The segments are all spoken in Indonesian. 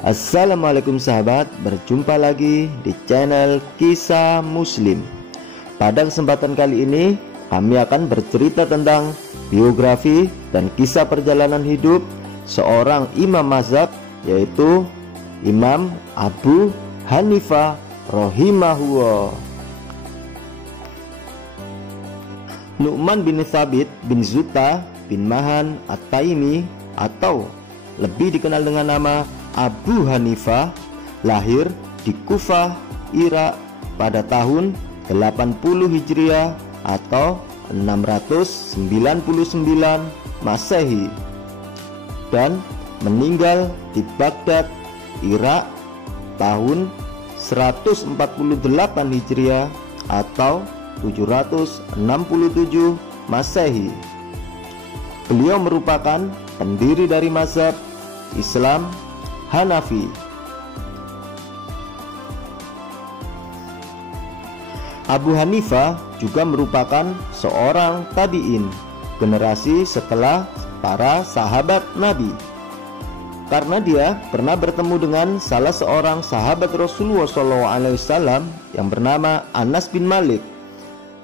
Assalamualaikum sahabat, berjumpa lagi di channel Kisah Muslim. Pada kesempatan kali ini kami akan bercerita tentang biografi dan kisah perjalanan hidup seorang imam mazhab, yaitu Imam Abu Hanifah rahimahullah. Nu'man bin Thabit bin Zuta bin Mahan At-Taimi, atau lebih dikenal dengan nama Abu Hanifah, lahir di Kufah, Irak pada tahun 80 Hijriah atau 699 Masehi, dan meninggal di Baghdad, Irak tahun 148 Hijriah atau 767 Masehi. Beliau merupakan pendiri dari mazhab Islam Hanafi. Abu Hanifah juga merupakan seorang tabi'in, generasi setelah para sahabat Nabi, karena dia pernah bertemu dengan salah seorang sahabat Rasulullah SAW yang bernama Anas bin Malik,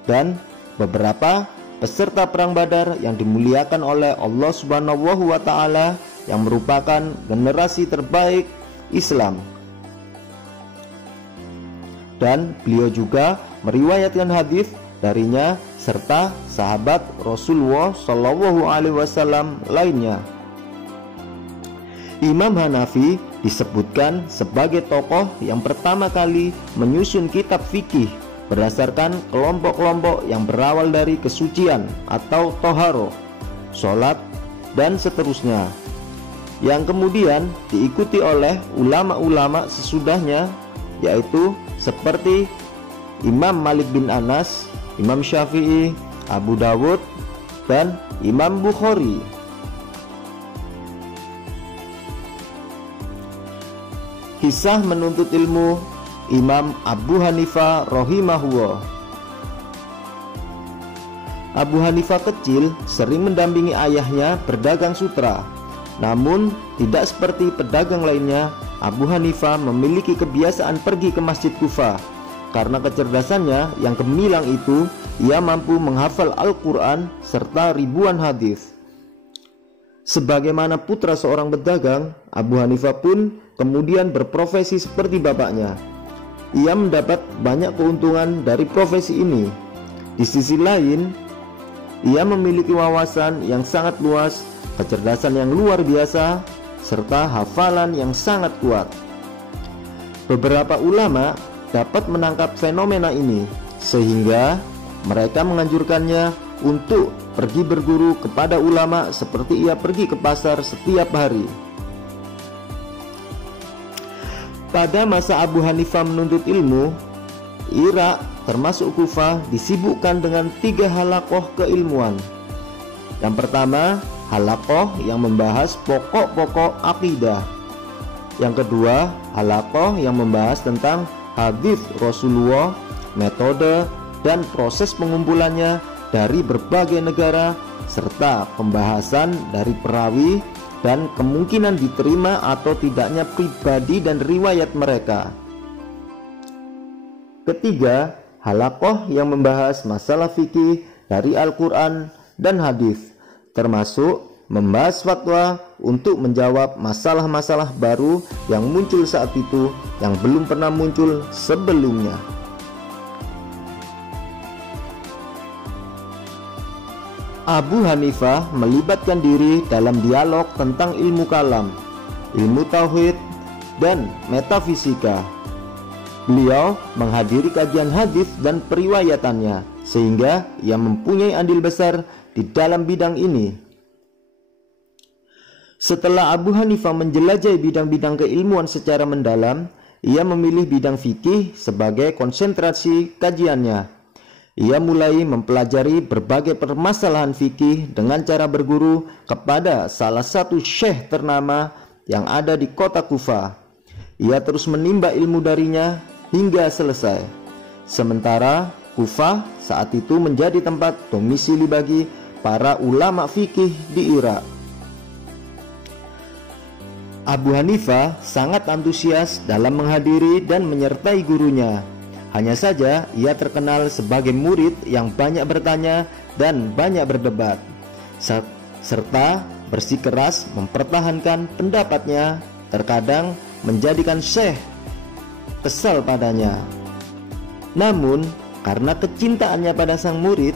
dan beberapa peserta perang Badar yang dimuliakan oleh Allah Subhanahu wa Ta'ala, yang merupakan generasi terbaik Islam. Dan beliau juga meriwayatkan hadis darinya serta sahabat Rasulullah SAW lainnya. Imam Hanafi disebutkan sebagai tokoh yang pertama kali menyusun kitab fikih berdasarkan kelompok-kelompok yang berawal dari kesucian atau toharo, sholat, dan seterusnya, yang kemudian diikuti oleh ulama-ulama sesudahnya, yaitu seperti Imam Malik bin Anas, Imam Syafi'i, Abu Dawud, dan Imam Bukhari. Kisah menuntut ilmu Imam Abu Hanifah rahimahullah. Abu Hanifah kecil sering mendampingi ayahnya berdagang sutra. Namun tidak seperti pedagang lainnya, Abu Hanifah memiliki kebiasaan pergi ke Masjid Kufah. Karena kecerdasannya yang gemilang itu, ia mampu menghafal Al-Quran serta ribuan hadis. Sebagaimana putra seorang pedagang, Abu Hanifah pun kemudian berprofesi seperti bapaknya. Ia mendapat banyak keuntungan dari profesi ini. Di sisi lain, ia memiliki wawasan yang sangat luas, kecerdasan yang luar biasa, serta hafalan yang sangat kuat. Beberapa ulama dapat menangkap fenomena ini, sehingga mereka menganjurkannya untuk pergi berguru kepada ulama seperti ia pergi ke pasar setiap hari. Pada masa Abu Hanifah menuntut ilmu, Irak termasuk Kufah disibukkan dengan 3 halaqah keilmuan. Yang pertama, halaqah yang membahas pokok-pokok akidah. Yang kedua, halaqah yang membahas tentang hadis Rasulullah, metode dan proses pengumpulannya dari berbagai negara, serta pembahasan dari perawi dan kemungkinan diterima atau tidaknya pribadi dan riwayat mereka. Ketiga, halaqah yang membahas masalah fikih dari Al-Quran dan hadis, termasuk membahas fatwa untuk menjawab masalah-masalah baru yang muncul saat itu yang belum pernah muncul sebelumnya. Abu Hanifah melibatkan diri dalam dialog tentang ilmu kalam, ilmu tauhid, dan metafisika. Beliau menghadiri kajian hadis dan periwayatannya, sehingga ia mempunyai andil besar di dalam bidang ini. Setelah Abu Hanifah menjelajahi bidang-bidang keilmuan secara mendalam, ia memilih bidang fikih sebagai konsentrasi kajiannya. Ia mulai mempelajari berbagai permasalahan fikih dengan cara berguru kepada salah satu syekh ternama yang ada di kota Kufah. Ia terus menimba ilmu darinya hingga selesai. Sementara Kufah saat itu menjadi tempat domisili bagi para ulama fikih di Irak. Abu Hanifah sangat antusias dalam menghadiri dan menyertai gurunya. Hanya saja ia terkenal sebagai murid yang banyak bertanya dan banyak berdebat, serta bersikeras mempertahankan pendapatnya, terkadang menjadikan Syekh kesal padanya. Namun karena kecintaannya pada sang murid,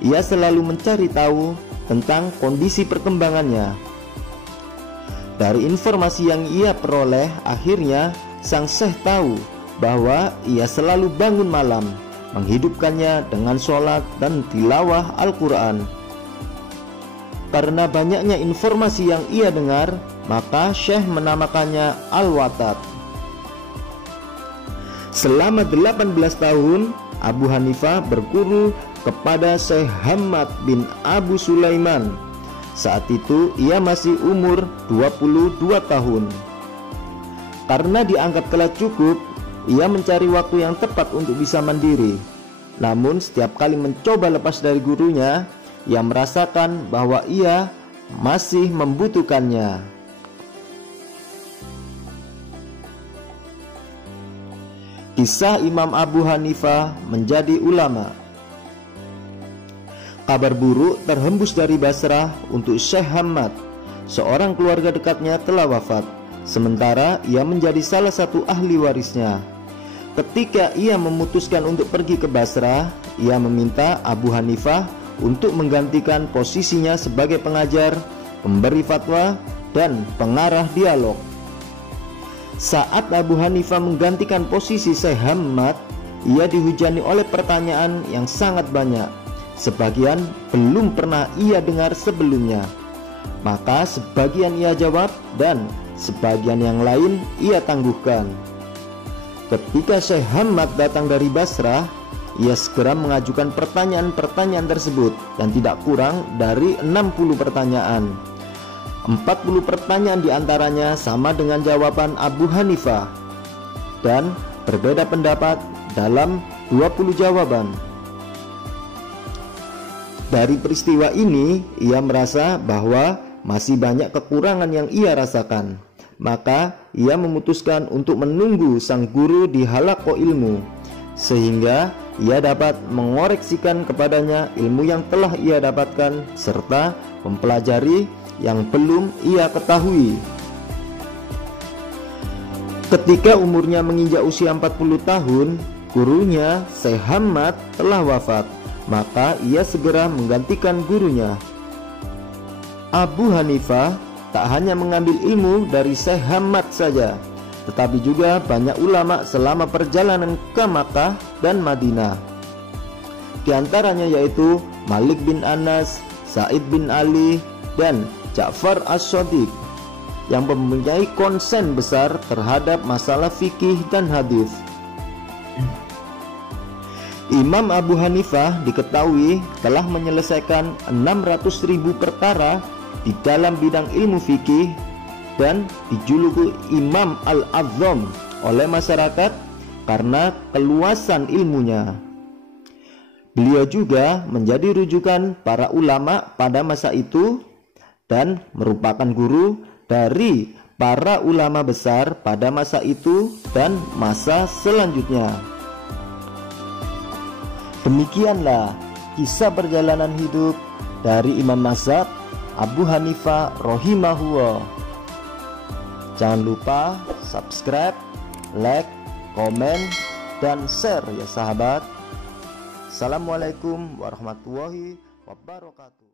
ia selalu mencari tahu tentang kondisi perkembangannya. Dari informasi yang ia peroleh, akhirnya sang Syekh tahu bahwa ia selalu bangun malam, menghidupkannya dengan sholat dan tilawah Al-Quran. Karena banyaknya informasi yang ia dengar, maka Syekh menamakannya Al-Watad. Selama 18 tahun, Abu Hanifah berguru kepada Syekh Hammad bin Abu Sulaiman. Saat itu ia masih umur 22 tahun. Karena dianggap telah cukup, ia mencari waktu yang tepat untuk bisa mandiri. Namun setiap kali mencoba lepas dari gurunya, ia merasakan bahwa ia masih membutuhkannya. Kisah Imam Abu Hanifah menjadi ulama. Kabar buruk terhembus dari Basrah untuk Syekh Hammad. Seorang keluarga dekatnya telah wafat, sementara ia menjadi salah satu ahli warisnya. Ketika ia memutuskan untuk pergi ke Basrah, ia meminta Abu Hanifah untuk menggantikan posisinya sebagai pengajar, pemberi fatwa, dan pengarah dialog. Saat Abu Hanifah menggantikan posisi Syekh Hammad, ia dihujani oleh pertanyaan yang sangat banyak. Sebagian belum pernah ia dengar sebelumnya. Maka sebagian ia jawab dan sebagian yang lain ia tangguhkan. Ketika Syekh Hammad datang dari Basrah, ia segera mengajukan pertanyaan-pertanyaan tersebut dan tidak kurang dari 60 pertanyaan. 40 pertanyaan diantaranya sama dengan jawaban Abu Hanifah dan berbeda pendapat dalam 20 jawaban. Dari peristiwa ini, ia merasa bahwa masih banyak kekurangan yang ia rasakan. Maka ia memutuskan untuk menunggu sang guru di halaqah ilmu, sehingga ia dapat mengoreksikan kepadanya ilmu yang telah ia dapatkan serta mempelajari yang belum ia ketahui. Ketika umurnya menginjak usia 40 tahun, gurunya Syekh Hammad telah wafat. Maka ia segera menggantikan gurunya. Abu Hanifah tak hanya mengambil ilmu dari Syekh Hammad saja, tetapi juga banyak ulama selama perjalanan ke Makkah dan Madinah. Di antaranya yaitu Malik bin Anas, Sa'id bin Ali, dan Ja'far as-Shadiq yang mempunyai konsen besar terhadap masalah fikih dan hadis. Imam Abu Hanifah diketahui telah menyelesaikan 600.000 perkara di dalam bidang ilmu fikih dan dijuluki Imam Al-A'zam oleh masyarakat karena keluasan ilmunya. Beliau juga menjadi rujukan para ulama pada masa itu dan merupakan guru dari para ulama besar pada masa itu dan masa selanjutnya. Demikianlah kisah perjalanan hidup dari Imam Mazhab Abu Hanifah rahimahullah. Jangan lupa subscribe, like, komen, dan share ya sahabat. Assalamualaikum warahmatullahi wabarakatuh.